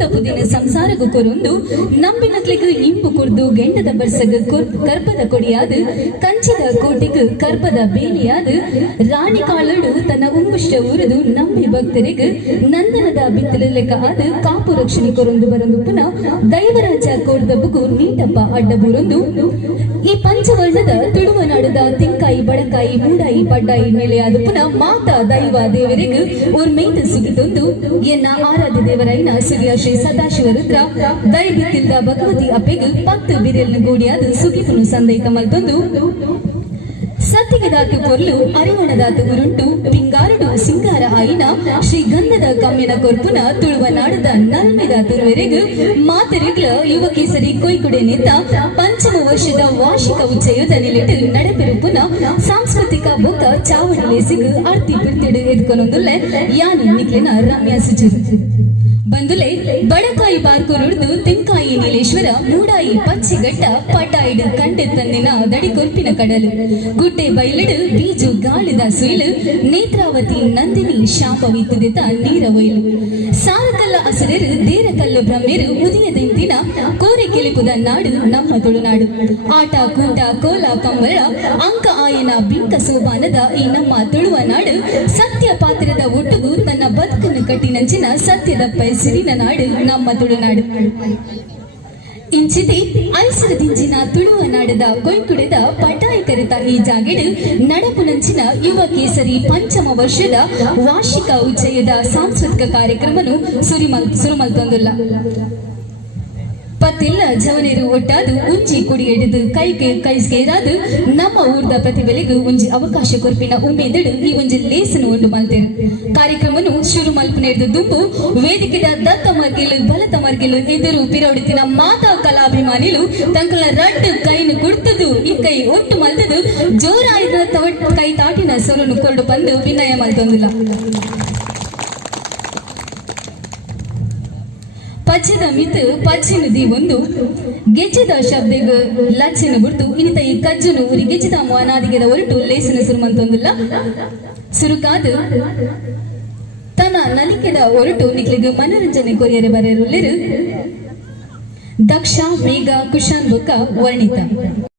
ಪೂತ ಪುದಿನ ಸಂಸಾರಗು ಕೊರೊಂದು, ನಂಬಿನಕ್ಲಿಗ ಇಂಪು ಕುರ್ದು ಗೆಂಡದ ಬರ್ಸಗ ಕೊರ್- ಕರ್ಪದ ಕೊಡಿಯಾದ, ಕಂಚಿದ ಕೋಟಿಗ್ ಕರ್ಪದ ಬೇಲಿಯಾದ, ರಾಣಿ ಕಾಳಡು ತನ್ನ ಉಂಗುಷ್ಟ ಉರಿದು ನಂಬಿ ಭಕ್ತರಿಗ ನಂದನದ ಬಿತ್ತಲ ಲೆಕ್ಕ ಆದ ಕಾಪು ರಕ್ಷಣೆ ಕೊರೊಂದು ಬರೊಂದು ಪುನಃ ದೈವರಾಜ ಕೋರ್ದಬ್ಬಗೂ ನೀಟಪ್ಪ ಅಡ್ಡ ಬುರೊಂದು ಈ ಪಂಚವರ್ಣದ ತುಳುವ ನಡೆದ ತಿಂಕಾಯಿ ಬಡಕಾಯಿ ಮೂಡಾಯಿ ಪಡ್ಡಾಯಿ ಮೇಲೆ ಅದು ಮಾತಾ ದೈವ ದೇವರಿಗೂ ஒரு மெய்த சுகிதொந்து ಎನ್ನ ಆರಾಧ್ಯ ದೇವರೈನ ಸೂರ್ಯ ಶ್ರೀ ಸದಾಶಿವ ರುದ್ರ ದೈವಿತ್ತಿಲ್ದ ಭಗವತಿ ಅಪ್ಪೆಗೆ ಪತ್ತು ಬಿರೆಲ್ನ ಗೂಡಿಯಾದ ಸುಗಿತನು ಸಂದೇಹ ಮಲ್ತೊಂದು ಸತ್ತಿಗೆ ದಾತು ಕೊಲ್ಲು ಅರಿವಣದಾತು ಉರುಂಟು ಪಿಂಗ ಸಿಂಗಾರ ಆಯಿನ ಶ್ರೀ ಗಂಧದ ಕಮ್ಮಿನ ಕೊರ್ಪುನ ತುಳುವನಾಡದ ನಲ್ಮೆದ ತುರುವೆರೆಗು ಮಾತರಿಗ್ಲ ಯುವ ಕೇಸರಿ ಕೊಯ್ಕುಡೆ ನಿಂತ ಪಂಚಮ ವರ್ಷದ ವಾರ್ಷಿಕ ಉಚ್ಚಯದ ನಿಲಿಟ್ಟು ನಡೆಪಿರುಪುನ ಸಾಂಸ್ಕೃತಿಕ ಬೊಕ್ಕ ಚಾವಡಿ ಸಿಗು ಅರ್ತಿ ಪಿರ್ತಿಡು ಎದ್ಕೊನೊಂದುಲ್ಲೆ ಯಾನಿ ನಿಕ್ಲಿನ ರಮ್ಯ ಸುಜಿರು ಬಂದುಲೆ ಬಡಕಾಯಿ ಬಾರ್ಕೊರುಡ್ದು ತೆಂಕಾಯಿ ನೀಲೇಶ್ವರ, ಮೂಡಾಯಿ ಪಚ್ಚಿಗಟ್ಟ ಪಟಾಯಿಡು ದಡಿ ಕೊರ್ಪಿನ ಕಡಲು. ಗುಡ್ಡೆ ಬೈಲಿಡು ಬೀಜು ಗಾಳಿದ ಸುಯಿಲು, ನೇತ್ರಾವತಿ ನಂದಿನಿ ಶಾಂಭವಿತ್ತುದಿತ ನೀರ ಒಯ್ಲು. ಸಾರಕಲ್ಲ ಅಸುರರು, ದೇರಕಲ್ಲು ಬ್ರಹ್ಮೇರು ಉದಿಯದೆಂತಿನ ಕೋರೆ ಕೆಲಿಪುದ ನಾಡು ನಮ್ಮ ತುಳುನಾಡು. ಆಟ, ಕೂಟ, ಕೋಲ, ಕಂಬಳ, ಅಂಕ ಆಯನ, ಬಿಂಕ ಸೋಬಾನದ ಈ ನಮ್ಮ ತುಳುವ ನಾಡು ಸತ್ಯ ಪಾತ್ರದ ಒಟ್ಟುಗೂ ತನ್ನ ಬದುಕನ್ನು ಕಟ್ಟಿನಂಚಿನ ಸತ್ಯದ ಪೈಸಿರಿನ ನಾಡು, ನಮ್ಮ ತುಳುನಾಡು. ಇಂಚಿತಿ ಐಸರ ದಿಂಚಿನ ತುಳುವ ನಾಡದ ಕೊಯ್ಕುಡೆದ ಪಟಾಯಿ ಕರೆತ ಈ ಜಾಗೆಡು ನಡಪುನಂಚಿನ ಯುವ ಕೇಸರಿ ಪಂಚಮ ವರ್ಷದ ವಾರ್ಷಿಕ ಉಚ್ಚಯದ ಸಾಂಸ್ಕೃತಿಕ ಕಾರ್ಯಕ್ರಮನು ಸುರಿಮಲ್ ಸುರುಮಲ್ತೊಂದುಲ್ಲ. ಪತ್ತಿಲ್ಲ ಜವನೇರು ಒಟ್ಟಾದು ಉಂಜಿ ಕುಡಿ ಹಿಡಿದು ಕೈಗೆ ಕೈಸ್ಗೇರಾದು ನಮ್ಮ ಊರ್ದ ಪ್ರತಿಭೆಲೆಗೂ ಒಂಜಿ ಅವಕಾಶ ಕೊರ್ಪಿನ ಉಮೇದಡು ಈ ಒಂಜಿ ಲೇಸನು ಉಂಡು ಮಲ್ತೇರು. ಕಾರ್ಯಕ್ರಮನು ಶುರು ಮಲ್ಪನೆರ್ದು ದುಂಬು, ವೇದಿಕೆದ ದತ್ತ ಮರ್ಗಿಲು ಬಲತ ಮರ್ಗಿಲು ಎದುರು ಪಿರೌಡಿತಿನ ಮಾತಾ ಕಲಾಭಿಮಾನಿಲು ತಂಕಲ ರಡ್ ಕೈನು ಕುಡ್ತದು ಈ ಕೈ ಒಟ್ಟು ಮಲ್ತದು, ಜೋರಾಯ್ದ ತವಟ್ ಕೈ ತಾಟಿನ ಸೋಲನ್ನು ಕೊರಡು ಬಂದು, ವಿನಯ ಮಲ್ತೊಂದಿಲ್ಲ ಪಚ್ಚದ ಮಿತ್ ಪಚ್ಚಿನದಿ ಒಂದು ಗೆಚ್ಚಿದ ಶಬ್ದಗ ಲಚ್ಚಿನ ಗುರ್ತು. ಇನಿತ ಈ ಕಜ್ಜನು ಉರಿ ಗೆಚ್ಚಿದ ಮಾನಾದಿಗೆದ ಹೊರಟು ಲೇಸಿನ ಸುರುಮಂತೊಂದಿಲ್ಲ. ಸುರುಕಾದ ತನ್ನ ನಲಿಕೆದ ಹೊರಟು ನಿಕ್ಲಿಗ ಮನರಂಜನೆ ಕೊರಿಯರೆ ಬರೆಯರುಲ್ಲಿರು ದಕ್ಷ, ಮೇಘ, ಕುಶಾನ್ ಬುಕ್ಕ ವರ್ಣಿತ.